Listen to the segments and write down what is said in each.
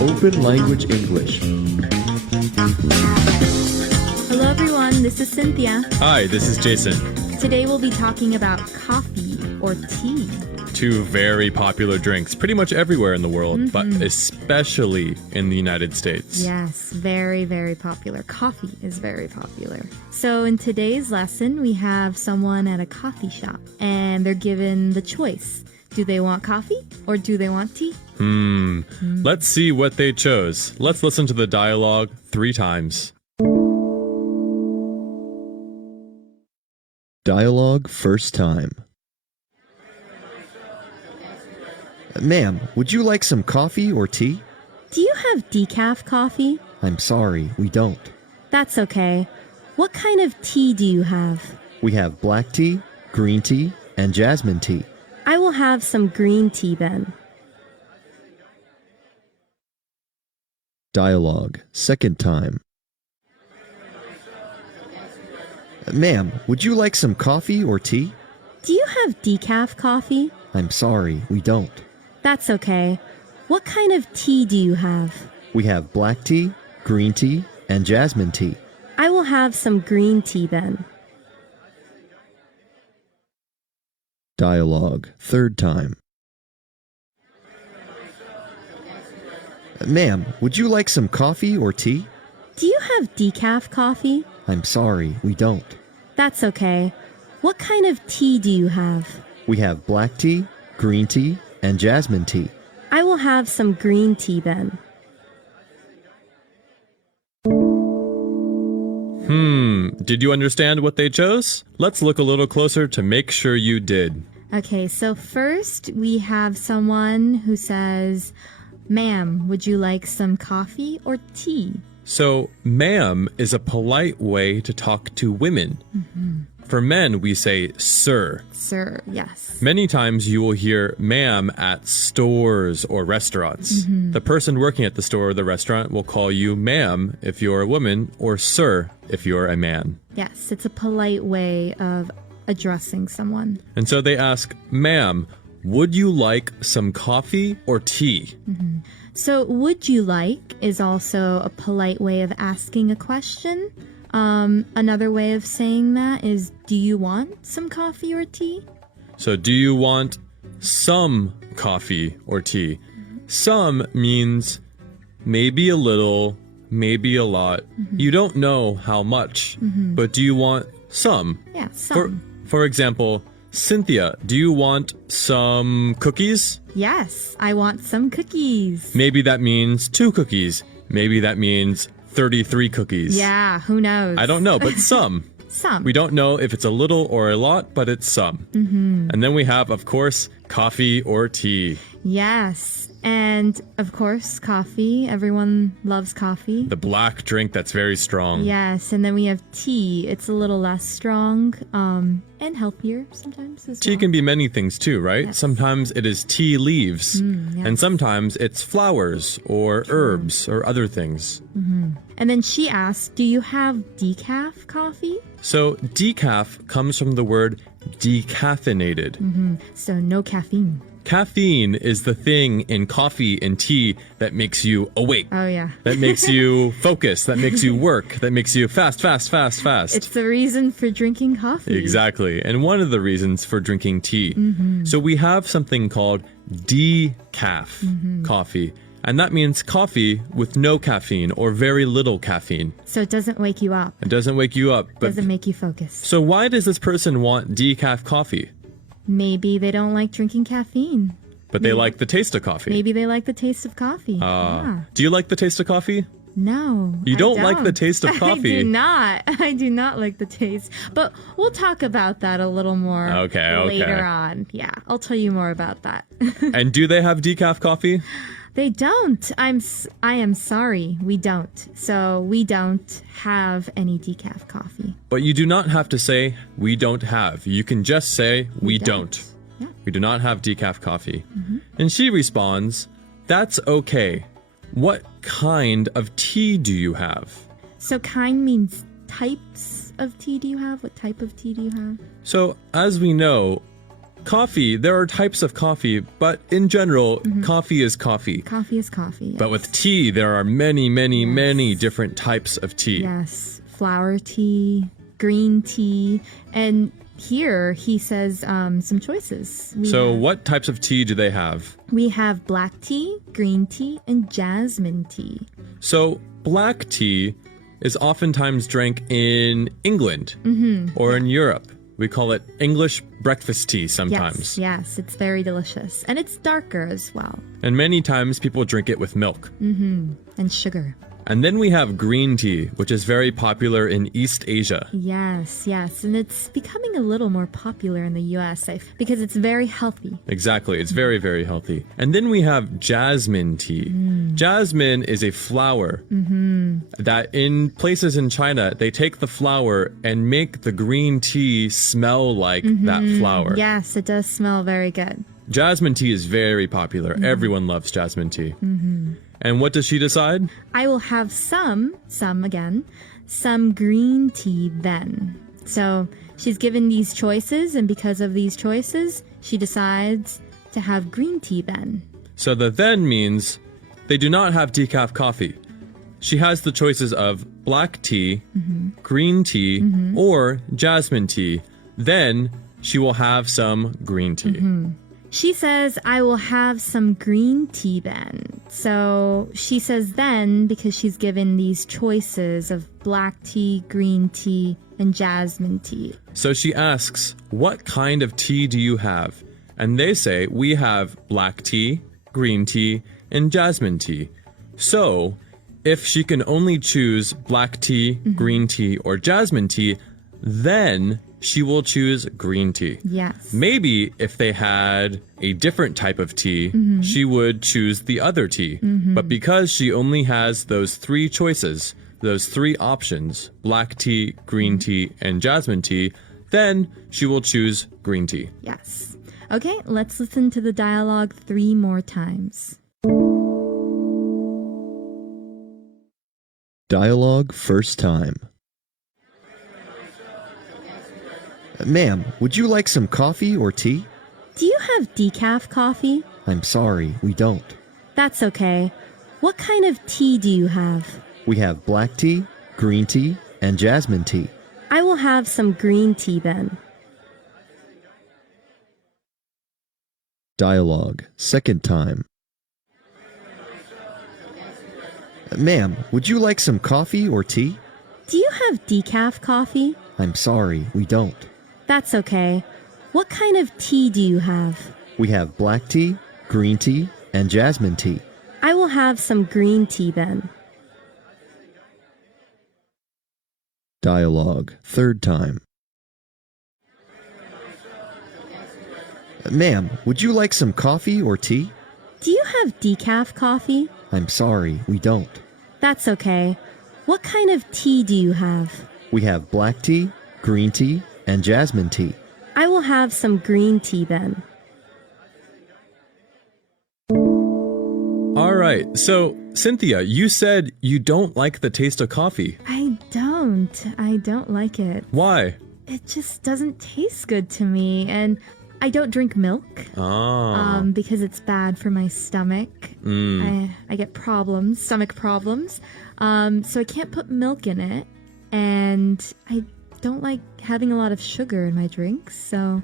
Open Language English. Hello everyone, this is Cynthia. Hi, this is Jason. Today we'll be talking about coffee or tea. Two very popular drinks pretty much everywhere in the world, but especially in the United States. Yes, very, very popular. Coffee is very popular. So in today's lesson, we have someone at a coffee shop and they're given the choice. Do they want coffee or do they want tea? Let's see what they chose. Let's listen to the dialogue 3 times. Dialogue first time. Ma'am, would you like some coffee or tea? Do you have decaf coffee? I'm sorry, we don't. That's okay. What kind of tea do you have? We have black tea, green tea, and jasmine tea. I will have some green tea then. Dialogue second time. Ma'am, would you like some coffee or tea? Do you have decaf coffee? I'm sorry, we don't. That's okay. What kind of tea do you have? We have black tea, green tea, and jasmine tea. I will have some green tea then. Dialogue third time. Ma'am, would you like some coffee or tea? Do you have decaf coffee? I'm sorry, we don't. That's okay. What kind of tea do you have? We have black tea, green tea, and jasmine tea. I will have some green tea then. Did you understand what they chose? Let's look a little closer to make sure you did. Okay, so first we have someone who says, "Ma'am, would you like some coffee or tea?" So, ma'am is a polite way to talk to women. For men, we say sir. Sir, yes. Many times you will hear ma'am at stores or restaurants. The person working at the store or the restaurant will call you ma'am if you're a woman or sir if you're a man. Yes, it's a polite way of addressing someone. And so they ask, ma'am, would you like some coffee or tea? So, would you like is also a polite way of asking a question. Another way of saying that is, do you want some coffee or tea? So do you want some coffee or tea? Some means maybe a little, maybe a lot. You don't know how much, but do you want some? Yeah, some. For example, Cynthia, do you want some cookies? Yes, I want some cookies. Maybe that means 2 cookies. Maybe that means 33 cookies. Yeah, who knows? I don't know, but some. Some. We don't know if it's a little or a lot, but it's some. And then we have, of course, coffee or tea. Yes, and of course, coffee. Everyone loves coffee. The black drink that's very strong. Yes, and then we have tea. It's a little less strong, and healthier sometimes as Tea well. can be many things too, right? Yes. Sometimes it is tea leaves, yes. and sometimes it's flowers or herbs or other things. And then she asked, do you have decaf coffee? So decaf comes from the word decaffeinated. So no caffeine. Caffeine is the thing in coffee and tea that makes you awake. Oh yeah. That makes you focus, that makes you work, that makes you fast. It's the reason for drinking coffee. Exactly. And one of the reasons for drinking tea. So we have something called decaf coffee. And that means coffee with no caffeine or very little caffeine. So it doesn't wake you up. It doesn't wake you up. But Doesn't make you focus. so why does this person want decaf coffee? Maybe they don't like drinking caffeine. But they like the taste of coffee. Maybe they like the taste of coffee. Yeah. Do you like the taste of coffee? No. You I don't like the taste of coffee. I do not. I do not like the taste. But we'll talk about that a little more Okay. later on. Yeah, I'll tell you more about that. And do they have decaf coffee? They don't. I am sorry. We don't. So we don't have any decaf coffee. But you do not have to say, we don't have. You can just say, we don't. Yeah. We do not have decaf coffee. And she responds, that's okay. What kind of tea do you have? So kind means types of tea do you have? What type of tea do you have? So, as we know, coffee, there are types of coffee, but in general, coffee is coffee. Coffee is coffee. But with tea, there are many, many, many different types of tea. Yes, flower tea, green tea, and here he says some choices. So what types of tea do they have? We have black tea, green tea, and jasmine tea. So black tea is oftentimes drank in England or in Europe. We call it English breakfast tea sometimes. Yes, it's very delicious. And it's darker as well. And many times people drink it with milk. And sugar. And then we have green tea, which is very popular in East Asia. Yes. And it's becoming a little more popular in the US because it's very healthy. Exactly. It's very, very healthy. And then we have jasmine tea. Jasmine is a flower that in places in China, they take the flower and make the green tea smell like that flower. Yes, it does smell very good. Jasmine tea is very popular. Everyone loves jasmine tea. And what does she decide? I will have some green tea then. So she's given these choices, and because of these choices, she decides to have green tea then. So the then means they do not have decaf coffee. She has the choices of black tea, green tea, or jasmine tea. Then she will have some green tea. She says, I will have some green tea then. So she says then because she's given these choices of black tea, green tea, and jasmine tea. So she asks, what kind of tea do you have? And they say, we have black tea, green tea, and jasmine tea. So if she can only choose black tea, green tea, or jasmine tea, then she will choose green tea. Yes. Maybe if they had a different type of tea, she would choose the other tea. But because she only has those three choices, those three options, black tea, green tea, and jasmine tea, then she will choose green tea. Yes. Okay, let's listen to the dialogue 3 more times. Dialogue first time. Ma'am, would you like some coffee or tea? Do you have decaf coffee? I'm sorry, we don't. That's okay. What kind of tea do you have? We have black tea, green tea, and jasmine tea. I will have some green tea then. Dialogue second time. Ma'am, would you like some coffee or tea? Do you have decaf coffee? I'm sorry, we don't. That's okay. What kind of tea do you have? We have black tea, green tea, and jasmine tea. I will have some green tea then. Dialogue third time. Ma'am, would you like some coffee or tea? Do you have decaf coffee? I'm sorry, we don't. That's okay. What kind of tea do you have? We have black tea, green tea, and jasmine tea. I will have some green tea then. All right. So, Cynthia, you said you don't like the taste of coffee. I don't like it. Why? It just doesn't taste good to me, and I don't drink milk. Because it's bad for my stomach. I get problems, stomach problems. So I can't put milk in it, and I don't like having a lot of sugar in my drinks, so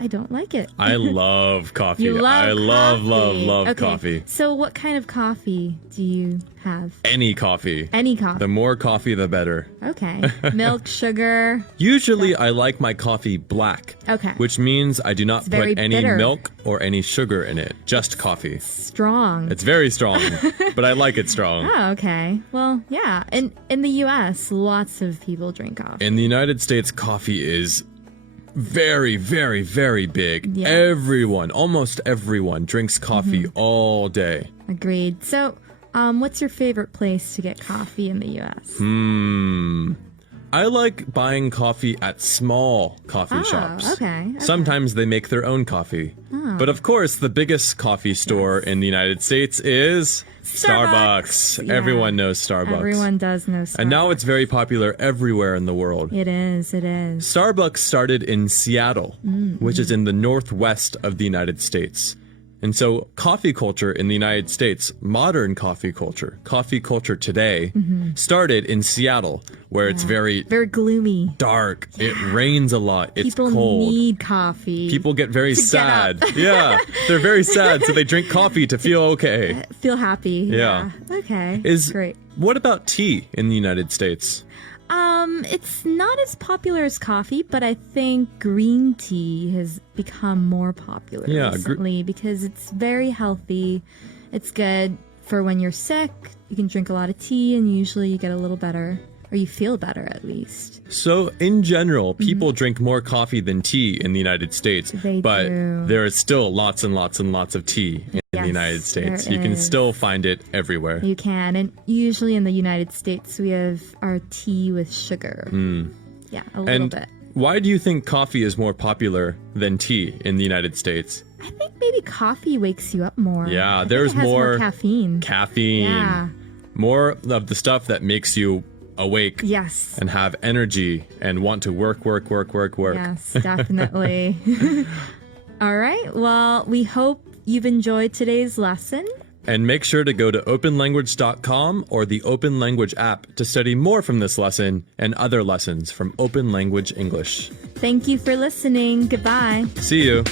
I don't like it. I love coffee. You love I love Okay. coffee. So what kind of coffee do you have? Any coffee. Any coffee. The more coffee, the better. Okay. Milk, sugar. Usually, I like my coffee black. Okay. Which means I do not It's very put any bitter. milk or any sugar in it. Just coffee. Strong. It's very strong, but I like it strong. Oh, okay. Well, yeah. In the U.S., lots of people drink coffee. In the United States, coffee is very, very, very big. Yeah. Everyone, almost everyone, drinks coffee all day. Agreed. So, what's your favorite place to get coffee in the U.S.? I like buying coffee at small coffee shops. Okay. Sometimes they make their own coffee. But of course, the biggest coffee store in the United States is Starbucks. Yeah. Everyone knows Starbucks. Everyone does know Starbucks. And now it's very popular everywhere in the world. It is. It is. Starbucks started in Seattle, which is in the northwest of the United States. And so coffee culture in the United States, modern coffee culture today, started in Seattle, where it's very Very gloomy. dark. It rains a lot. It's People cold. need coffee. People get very get sad. up. Yeah, they're very sad, so they drink coffee to feel okay. feel happy. Yeah. Okay. Is great. What about tea in the United States? It's not as popular as coffee, but I think green tea has become more popular Yeah, recently because it's very healthy. It's good for when you're sick. You can drink a lot of tea and usually you get a little better, or you feel better at least. So, in general, people drink more coffee than tea in the United States, They but do. there is still lots and lots and lots of tea in Yes, the United States. there You can is. still find it everywhere. You can, and usually in the United States we have our tea with sugar. Yeah, a little And bit. why do you think coffee is more popular than tea in the United States? I think maybe coffee wakes you up more. Yeah, I think there's it has more more caffeine. Caffeine. Yeah. More of the stuff that makes you awake Yes. and have energy and want to work. Yes, definitely. All right. Well, we hope you've enjoyed today's lesson. And make sure to go to openlanguage.com or the Open Language app to study more from this lesson and other lessons from Open Language English. Thank you for listening. Goodbye. See you.